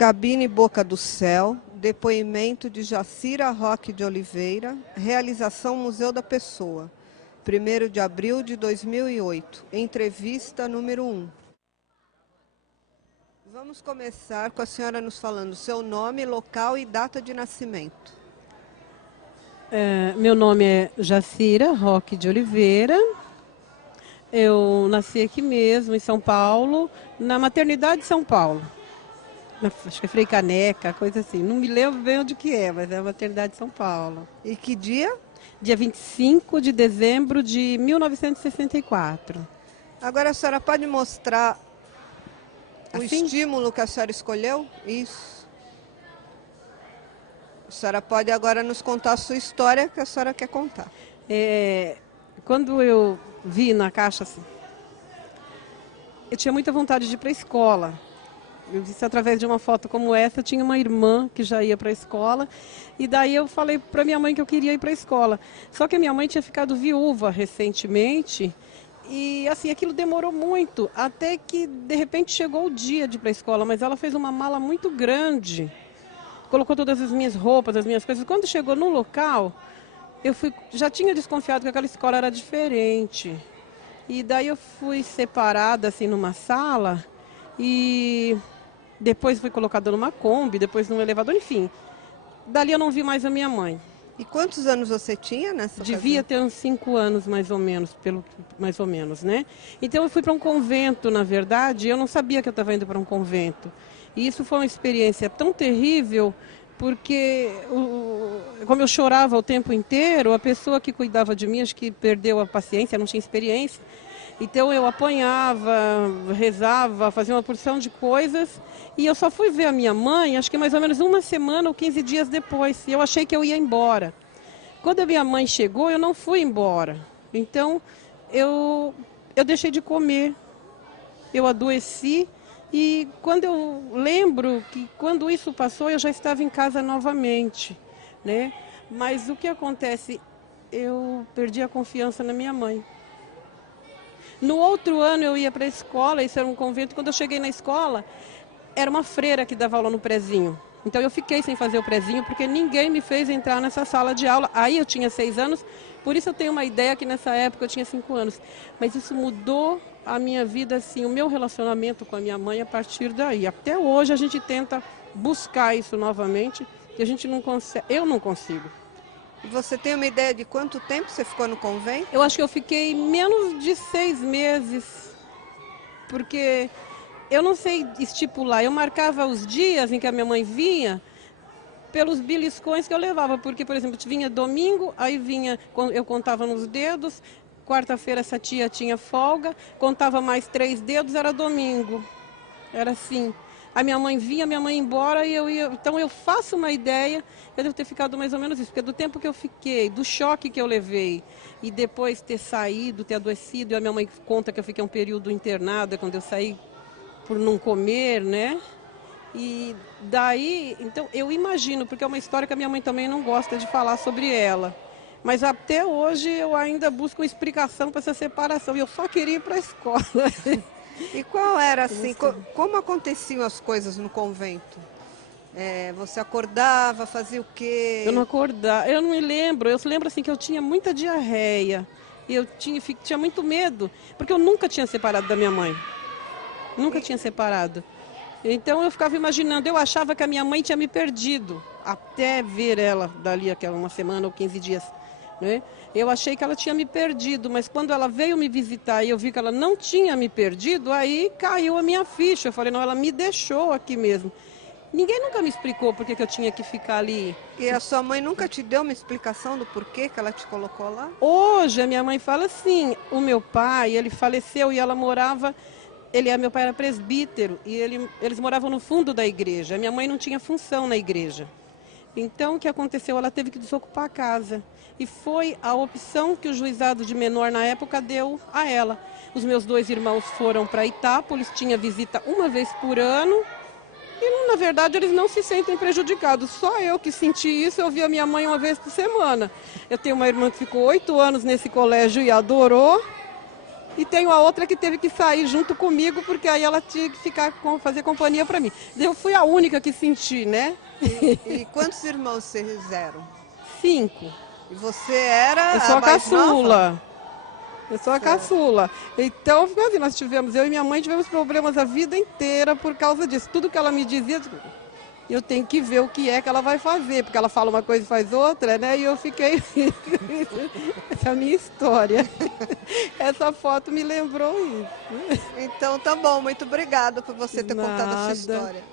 Cabine Boca do Céu, depoimento de Jacira Roque de Oliveira, realização Museu da Pessoa, 1º de abril de 2008, entrevista número 1. Vamos começar com a senhora nos falando seu nome, local e data de nascimento. Meu nome é Jacira Roque de Oliveira. Eu nasci aqui mesmo, em São Paulo, na maternidade de São Paulo. Acho que é Frei Caneca, coisa assim. Não me lembro bem onde que é, mas é a maternidade de São Paulo. E que dia? Dia 25 de dezembro de 1964. Agora a senhora pode mostrar o Assim? estímulo que a senhora escolheu? Isso. A senhora pode agora nos contar a sua história que a senhora quer contar. Quando eu vi na caixa, assim, eu tinha muita vontade de ir para a escola. Eu disse, através de uma foto como essa, eu tinha uma irmã que já ia para a escola. E daí eu falei para minha mãe que eu queria ir para a escola. Só que a minha mãe tinha ficado viúva recentemente. E assim, aquilo demorou muito, até que de repente chegou o dia de ir para a escola. Mas ela fez uma mala muito grande, colocou todas as minhas roupas, as minhas coisas. Quando chegou no local, já tinha desconfiado que aquela escola era diferente. E daí eu fui separada assim numa sala e depois fui colocada numa Kombi, depois num elevador, enfim. Dali eu não vi mais a minha mãe. E quantos anos você tinha nessa Devia ter uns 5 anos, mais ou menos, né? Então eu fui para um convento, na verdade, e eu não sabia que eu estava indo para um convento. E isso foi uma experiência tão terrível, porque como eu chorava o tempo inteiro, a pessoa que cuidava de mim, acho que perdeu a paciência, não tinha experiência. Então eu apanhava, rezava, fazia uma porção de coisas e eu só fui ver a minha mãe, acho que mais ou menos uma semana ou 15 dias depois. E eu achei que eu ia embora. Quando a minha mãe chegou, eu não fui embora. Então eu deixei de comer, eu adoeci e quando eu lembro que quando isso passou eu já estava em casa novamente, né? Mas o que acontece? Eu perdi a confiança na minha mãe. No outro ano eu ia para a escola, isso era um convento. Quando eu cheguei na escola, era uma freira que dava aula no prezinho. Então eu fiquei sem fazer o prezinho, porque ninguém me fez entrar nessa sala de aula. Aí eu tinha 6 anos, por isso eu tenho uma ideia que nessa época eu tinha 5 anos. Mas isso mudou a minha vida, assim, o meu relacionamento com a minha mãe a partir daí. Até hoje a gente tenta buscar isso novamente, que a gente não consegue, eu não consigo. Você tem uma ideia de quanto tempo você ficou no convento? Eu acho que eu fiquei menos de 6 meses, porque eu não sei estipular. Eu marcava os dias em que a minha mãe vinha pelos beliscões que eu levava, porque, por exemplo, vinha domingo, aí vinha, eu contava nos dedos, quarta-feira essa tia tinha folga, contava mais 3 dedos, era domingo. Era assim. A minha mãe vinha, minha mãe ia embora e eu ia. Então eu faço uma ideia, eu devo ter ficado mais ou menos isso, porque do tempo que eu fiquei, do choque que eu levei, e depois ter saído, ter adoecido, e a minha mãe conta que eu fiquei um período internada quando eu saí por não comer, né? E daí, então eu imagino, porque é uma história que a minha mãe também não gosta de falar sobre ela. Mas até hoje eu ainda busco uma explicação para essa separação, e eu só queria ir para a escola. E qual era, assim, como aconteciam as coisas no convento? Você acordava, fazia o quê? Eu não acordava, eu não me lembro. Eu lembro assim que eu tinha muita diarreia. E eu tinha muito medo, porque eu nunca tinha separado da minha mãe. Nunca tinha separado. Então eu ficava imaginando, eu achava que a minha mãe tinha me perdido, até ver ela dali aquela uma semana ou 15 dias, né? Eu achei que ela tinha me perdido, mas quando ela veio me visitar e eu vi que ela não tinha me perdido, aí caiu a minha ficha. Eu falei, não, ela me deixou aqui mesmo. Ninguém nunca me explicou por que eu tinha que ficar ali. E a sua mãe nunca te deu uma explicação do porquê que ela te colocou lá? Hoje a minha mãe fala assim, o meu pai, ele faleceu e ela morava, meu pai era presbítero e eles moravam no fundo da igreja. A minha mãe não tinha função na igreja. Então, o que aconteceu? Ela teve que desocupar a casa. E foi a opção que o juizado de menor na época deu a ela. Os meus 2 irmãos foram para Itápolis, tinha visita uma vez por ano. E, na verdade, eles não se sentem prejudicados. Só eu que senti isso, eu vi a minha mãe uma vez por semana. Eu tenho uma irmã que ficou 8 anos nesse colégio e adorou. E tenho a outra que teve que sair junto comigo, porque aí ela tinha que fazer companhia para mim. Eu fui a única que senti, né? E quantos irmãos vocês fizeram? 5. E você era Eu sou a mais nova? caçula. Eu sou a caçula. Então, ficou assim, eu e minha mãe tivemos problemas a vida inteira por causa disso. Tudo que ela me dizia, eu tenho que ver o que é que ela vai fazer, porque ela fala uma coisa e faz outra, né? E eu fiquei... Essa é a minha história. Essa foto me lembrou isso. Então tá bom, muito obrigada por você ter contado essa história.